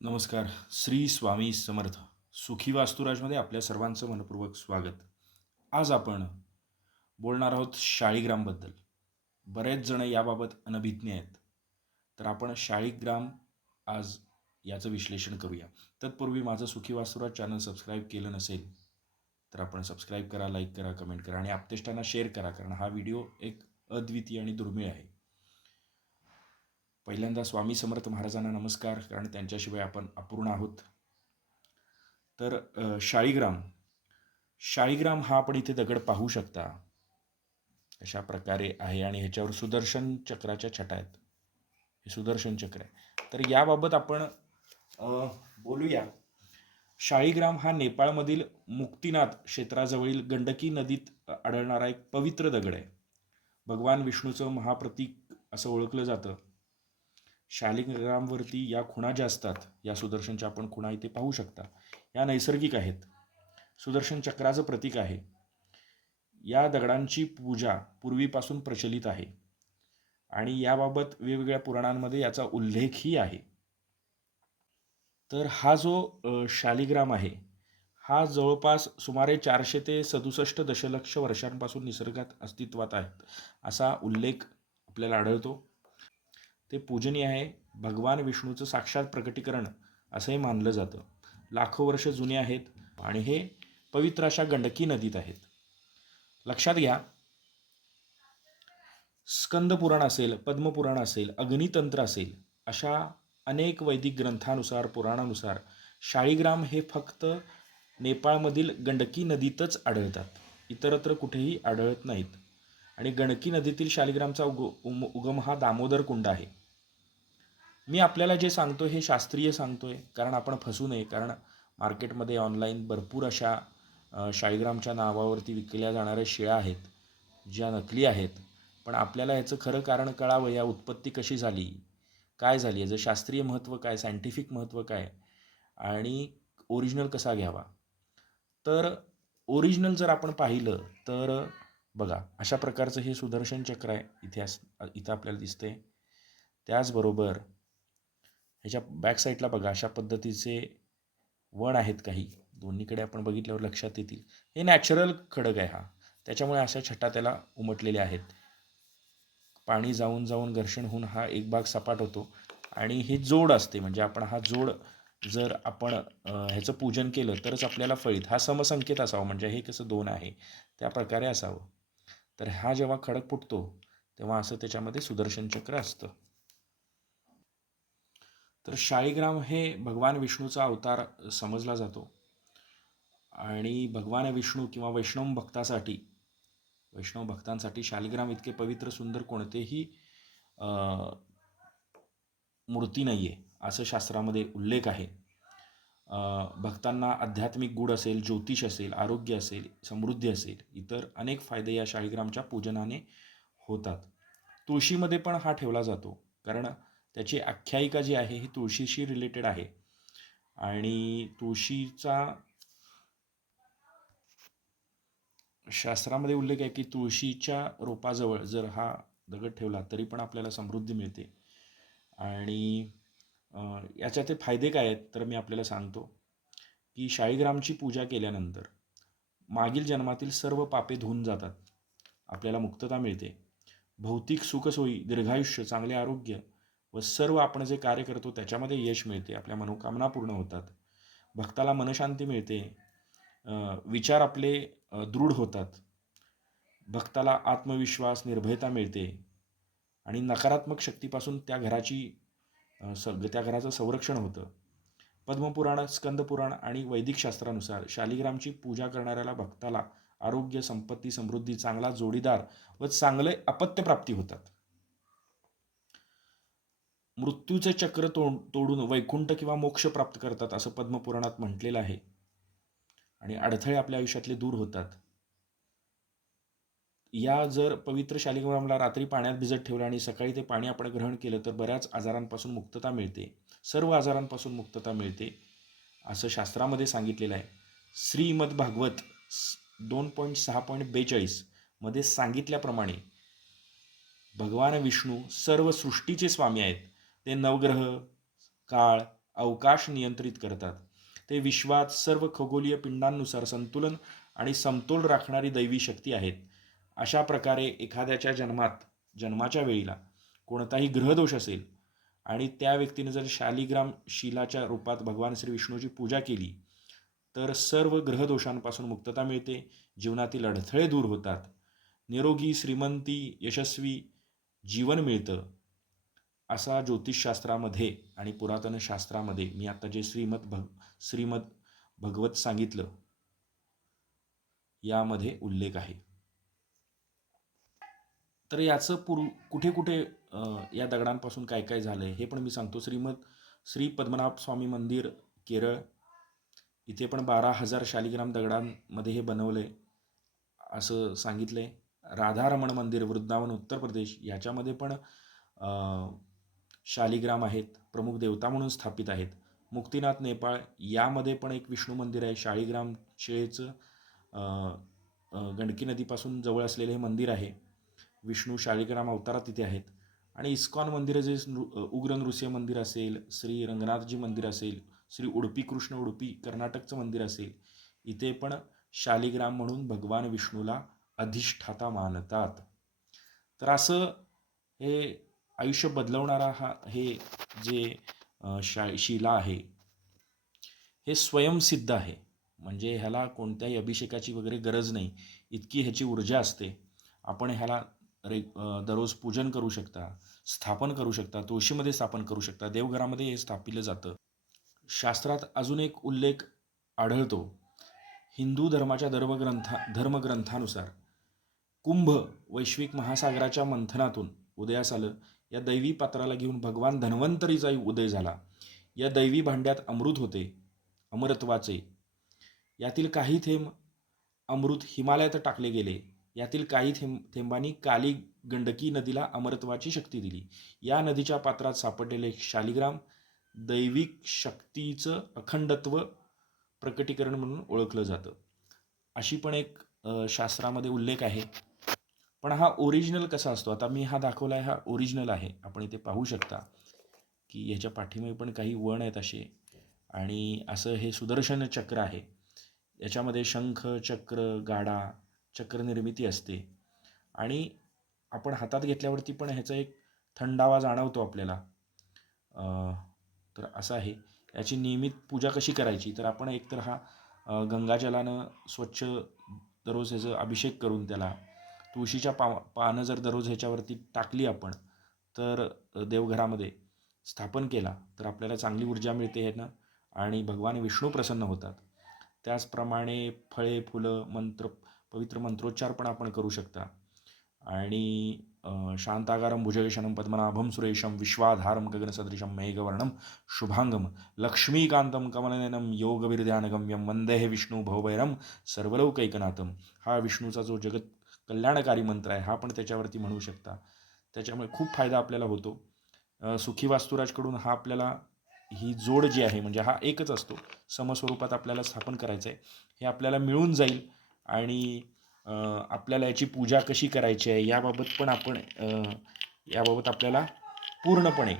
नमस्कार. श्री स्वामी समर्थ. सुखी वास्तुराजमध्ये आपल्या सर्वांचं मनपूर्वक स्वागत. आज आपण बोलणार आहोत शाळीग्रामबद्दल. बरेच जण याबाबत अनभिज्ञ आहेत. तर आपण शाळीग्राम आज याचं विश्लेषण करूया. तत्पूर्वी माझं सुखी वास्तुराज चॅनल सबस्क्राईब केलं नसेल तर आपण सबस्क्राईब करा लाईक करा कमेंट करा आणि आपतेष्टांना शेअर करा कारण हा व्हिडिओ एक अद्वितीय आणि दुर्मिळ आहे. पहिल्यांदा स्वामी समर्थ महाराजांना नमस्कार कारण त्यांच्याशिवाय आपण अपूर्ण आहोत. तर शाळीग्राम. शाळीग्राम हा आपण इथे दगड पाहू शकता. अशा प्रकारे आहे आणि ह्याच्यावर सुदर्शन चक्राच्या छटा आहेत. हे सुदर्शन चक्र आहे. तर याबाबत आपण बोलूया. शाळीग्राम हा नेपाळमधील मुक्तिनाथ क्षेत्राजवळील गंडकी नदीत आढळणारा एक पवित्र दगड आहे. भगवान विष्णूचं महाप्रतीक असं ओळखलं जातं. शालिग्रामवरती या खुणा ज्या असतात या सुदर्शनच्या आपण खुणा इथे पाहू शकता. या नैसर्गिक आहेत. सुदर्शन चक्राचं प्रतीक आहे. या दगडांची पूजा पूर्वीपासून प्रचलित आहे. आणि याबाबत वेगवेगळ्या पुराणांमध्ये याचा उल्लेखही आहे. तर हा जो शालिग्राम आहे हा जवळपास सुमारे चारशे ते सदुसष्ट दशलक्ष वर्षांपासून निसर्गात अस्तित्वात आहेत असा उल्लेख आपल्याला आढळतो. ते पूजनीय आहे. भगवान विष्णूचं साक्षात प्रकटीकरण असंही मानलं जातं. लाखो वर्ष जुने आहेत आणि हे पवित्र अशा गंडकी नदीत आहेत. लक्षात घ्या स्कंदपुराण असेल पद्मपुराण असेल अग्नितंत्र असेल अशा अनेक वैदिक ग्रंथानुसार पुराणानुसार शाळीग्राम हे फक्त नेपाळमधील गंडकी नदीतच आढळतात. इतरत्र कुठेही आढळत नाहीत. आणि गणकी नदीतील शालिग्रामचा उग उगम हा दामोदर कुंड आहे. मी आपल्याला जे सांगतो हे शास्त्रीय सांगतो आहे कारण आपण फसू नये कारण मार्केटमध्ये ऑनलाईन भरपूर अशा शालिग्रामच्या शाळीग्रामच्या नावावरती विकल्या जाणाऱ्या शिळ्या आहेत ज्या नकली आहेत. पण आपल्याला ह्याचं खरं कारण कळावं या उत्पत्ती कशी झाली काय झाली याचं शास्त्रीय महत्त्व काय सायंटिफिक महत्त्व काय आणि ओरिजिनल कसा घ्यावा. तर ओरिजिनल जर आपण पाहिलं तर बघा अशा प्रकारचं हे सुदर्शन चक्र आहे इतिहास इथं आपल्याला दिसते त्याचबरोबर ह्याच्या बॅक साईडला बघा अशा पद्धतीचे वण आहेत काही. दोन्हीकडे आपण बघितल्यावर लक्षात येतील. हे नॅचरल खडक आहे हा. त्याच्यामुळे अशा छटा त्याला उमटलेल्या आहेत. पाणी जाऊन जाऊन घर्षण होऊन हा एक भाग सपाट होतो. आणि हे जोड असते म्हणजे आपण हा जोड जर आपण ह्याचं पूजन केलं तरच आपल्याला फळीत. हा समसंकेत असावा म्हणजे हे कसं दोन आहे त्या प्रकारे असावं. तर हा जेव्हा खडक फुटतो तेव्हा असं त्याच्यामध्ये सुदर्शन चक्र असतं. तर शाळीग्राम हे भगवान विष्णूचा अवतार समजला जातो. आणि भगवान विष्णू किंवा वैष्णव भक्तासाठी वैष्णव भक्तांसाठी शालिग्राम इतके पवित्र सुंदर कोणतेही मूर्ती नाही आहे असं शास्त्रामध्ये उल्लेख आहे. भक्तांना आध्यात्मिक गुड असेल ज्योतिष असेल आरोग्य असेल समृद्धी असेल इतर अनेक फायदे या शाळीग्रामच्या पूजनाने होतात. तुळशीमध्ये पण हा ठेवला जातो कारण त्याची आख्यायिका जी आहे ही तुळशीशी रिलेटेड आहे. आणि तुळशीचा शास्त्रामध्ये उल्लेख आहे की तुळशीच्या रोपाजवळ जर हा दगड ठेवला तरी पण आपल्याला समृद्धी मिळते. आणि अं, याच्या ते फायदे काय आहेत तर मी आपल्याला सांगतो की शाळीग्रामची पूजा केल्यानंतर मागील जन्मातील सर्व पापे धुवून जातात. आपल्याला मुक्तता मिळते. भौतिक सुखसोयी दीर्घायुष्य चांगले आरोग्य व सर्व आपण जे कार्य करतो त्याच्यामध्ये यश मिळते. आपल्या मनोकामना पूर्ण होतात. भक्ताला मनशांती मिळते. विचार आपले दृढ होतात. भक्ताला आत्मविश्वास निर्भयता मिळते. आणि नकारात्मक शक्तीपासून त्या घराची सग त्या घराचं संरक्षण होतं. पद्मपुराण स्कंदपुराण आणि वैदिक शास्त्रानुसार शालिग्रामची पूजा करणाऱ्याला भक्ताला आरोग्य संपत्ती समृद्धी चांगला जोडीदार व चांगले अपत्यप्राप्ती होतात. मृत्यूचे चक्र तोड तोडून वैकुंठ किंवा मोक्ष प्राप्त करतात असं पद्मपुराणात म्हटलेलं आहे. आणि अडथळे आपल्या आयुष्यातले दूर होतात. या जर पवित्र शालिग्रामला रात्री पाण्यात भिजत ठेवलं आणि सकाळी ते पाणी आपण ग्रहण केलं तर बऱ्याच आजारांपासून मुक्तता मिळते. सर्व आजारांपासून मुक्तता मिळते असं शास्त्रामध्ये सांगितलेलं आहे. श्रीमद भागवत दोन पॉईंट सहा पॉईंट बेचाळीसमध्ये सांगितल्याप्रमाणे भगवान विष्णू सर्व सृष्टीचे स्वामी आहेत. ते नवग्रह काळ अवकाश नियंत्रित करतात. ते विश्वात सर्व खगोलीय पिंडांनुसार संतुलन आणि समतोल राखणारी दैवी शक्ती आहेत. अशा प्रकारे एखाद्याच्या जन्मात जन्माच्या वेळीला कोणताही ग्रहदोष असेल आणि त्या व्यक्तीने जर शालिग्राम शिलाच्या रूपात भगवान श्री विष्णूची पूजा केली तर सर्व ग्रहदोषांपासून मुक्तता मिळते जीवनातील अडथळे दूर होतात निरोगी श्रीमंती यशस्वी जीवन मिळतं असा ज्योतिषशास्त्रामध्ये आणि पुरातन शास्त्रामध्ये मी आता जे श्रीमद भग श्रीमद भगवत सांगितलं यामध्ये उल्लेख आहे. तर याचं पूर्व कुठे कुठे या दगडांपासून काय काय झालं आहे हे पण मी सांगतो. श्रीमद श्री पद्मनाभ स्वामी मंदिर केरळ इथे पण बारा हजार शालिग्राम दगडांमध्ये हे बनवलं आहे असं सांगितलं आहे राधारमण मंदिर वृंदावन उत्तर प्रदेश याच्यामध्ये पण शालिग्राम आहेत प्रमुख देवता म्हणून स्थापित आहेत. मुक्तीनाथ नेपाळ यामध्ये पण एक विष्णू मंदिर आहे शाळीग्राम शिळेचं गंडकी नदीपासून जवळ असलेले हे मंदिर आहे. विष्णू शालिग्राम अवतारात तिथे आहेत. आणि इस्कॉन मंदिरं जे नृ- उग्र नृसिंह मंदिर असेल श्री रंगनाथजी मंदिर असेल श्री उडपी कृष्ण उडपी कर्नाटकचं मंदिर असेल इथे पण शालिग्राम म्हणून भगवान विष्णूला अधिष्ठाता मानतात. तर असं हे आयुष्य बदलवणारा हा हे जे शा शिला आहे हे स्वयंसिद्ध आहे. म्हणजे ह्याला कोणत्याही अभिषेकाची वगैरे गरज नाही. इतकी ह्याची ऊर्जा असते. आपण ह्याला रे दररोज पूजन करू शकता स्थापन करू शकता तुळशीमध्ये स्थापन करू शकता देवघरामध्ये हे स्थापिलं जातं. शास्त्रात अजून एक उल्लेख आढळतो. हिंदू धर्माच्या धर्मग्रंथा धर्मग्रंथानुसार कुंभ वैश्विक महासागराच्या मंथनातून उदयास आलं. या दैवी पात्राला घेऊन भगवान धन्वंतरीचा उदय झाला. या दैवी भांड्यात अमृत होते अमरत्वाचे यातील काही थेंब अमृत हिमालयात टाकले गेले. यातील काही थेंब थेंबांनी काली गंडकी नदीला अमरत्वाची शक्ती दिली. या नदीच्या पात्रात सापडलेले शालिग्राम दैविक शक्तीचं अखंडत्व प्रकटीकरण म्हणून ओळखलं जातं. अशी पण एक शास्त्रामध्ये उल्लेख आहे. पण हा ओरिजिनल कसा असतो? आता मी हा दाखवला आहे हा ओरिजिनल आहे. आपण इथे पाहू शकता की ह्याच्या पाठीमागे पण काही वण आहेत असे आणि असं हे सुदर्शन चक्र आहे. याच्यामध्ये शंख चक्र गाडा चक्रनिर्मिती असते. आणि आपण हातात घेतल्यावरती पण ह्याचा एक थंडावा जाणवतो आपल्याला. तर असं आहे. याची नियमित पूजा कशी करायची? तर आपण एकतर हा गंगाजलानं स्वच्छ दररोज ह्याचं अभिषेक करून त्याला तुळशीच्या पा पानं जर दररोज ह्याच्यावरती टाकली आपण तर देवघरामध्ये स्थापन केला तर आपल्याला चांगली ऊर्जा मिळते ह्यानं आणि भगवान विष्णू प्रसन्न होतात. त्याचप्रमाणे फळे फुलं मंत्र पवित्र मंत्रोच्चार पण आपण करू शकता. आणि शांतागारम भुजगेशनम पद्मनाभम सुरेशम विश्वाधारम गगनसदृशम मेघवर्णम शुभांगम लक्ष्मीकांतम कमलनयनं योगविरध्यानगम्यम वंदे हे विष्णू भवभैरम सर्वलोकैकनाथम. हा विष्णूचा जो जगत कल्याणकारी मंत्र आहे हा पण त्याच्यावरती म्हणू शकता. त्याच्यामुळे खूप फायदा आपल्याला होतो. सुखी वास्तुराजकडून हा आपल्याला ही जोड जी आहे म्हणजे हा एकच असतो. समस्वरूपात आपल्याला स्थापन करायचं आहे हे आपल्याला मिळून जाईल. आणि आपल्याला याची पूजा कशी करायची आहे याबाबत पण आपण याबाबत आपल्याला पूर्णपणे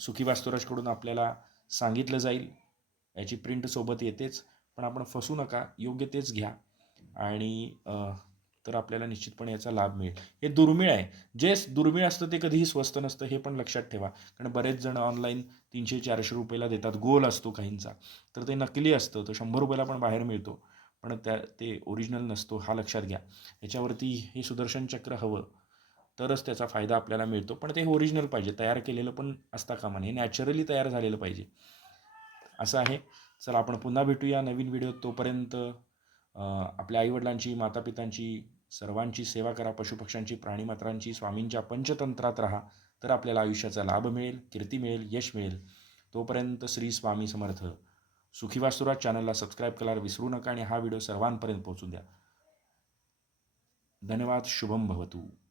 सुखी वास्तुराजकडून आपल्याला सांगितलं जाईल. याची प्रिंट सोबत येतेच पण आपण फसू नका योग्य तेच घ्या. आणि तर आपल्याला निश्चितपणे याचा लाभ मिळेल. हे दुर्मिळ आहे. जे दुर्मिळ असतं ते कधीही स्वस्त नसतं हे पण लक्षात ठेवा. कारण बरेच जण ऑनलाईन तीनशे चारशे रुपयाला देतात. गोल असतो काहींचा. तर ते नकली असतं तो शंभर रुपयाला पण बाहेर मिळतो. पण त्या ते ओरिजिनल नसतो हा लक्षात घ्या. याच्यावरती हे सुदर्शन चक्र हवं तरच त्याचा फायदा आपल्याला मिळतो. पण ते ओरिजिनल पाहिजे तयार केलेलं पण असता कामा नये. नॅचरली तयार झालेलं पाहिजे. असं आहे. चला आपण पुन्हा भेटूया नवीन व्हिडिओ तोपर्यंत. आपल्या आईवडिलांची मातापितांची सर्वांची सेवा करा. पशुपक्ष्यांची प्राणीमात्रांची स्वामींच्या पंचतंत्रात राहा. तर आपल्याला आयुष्याचा लाभ मिळेल कीर्ती मिळेल यश मिळेल. तोपर्यंत श्री स्वामी समर्थ. सुखी वास्तुराज चॅनलला सबस्क्राईब करायला विसरू नका आणि हा व्हिडिओ सर्वांपर्यंत पोहोचून द्या. धन्यवाद शुभम भवतू.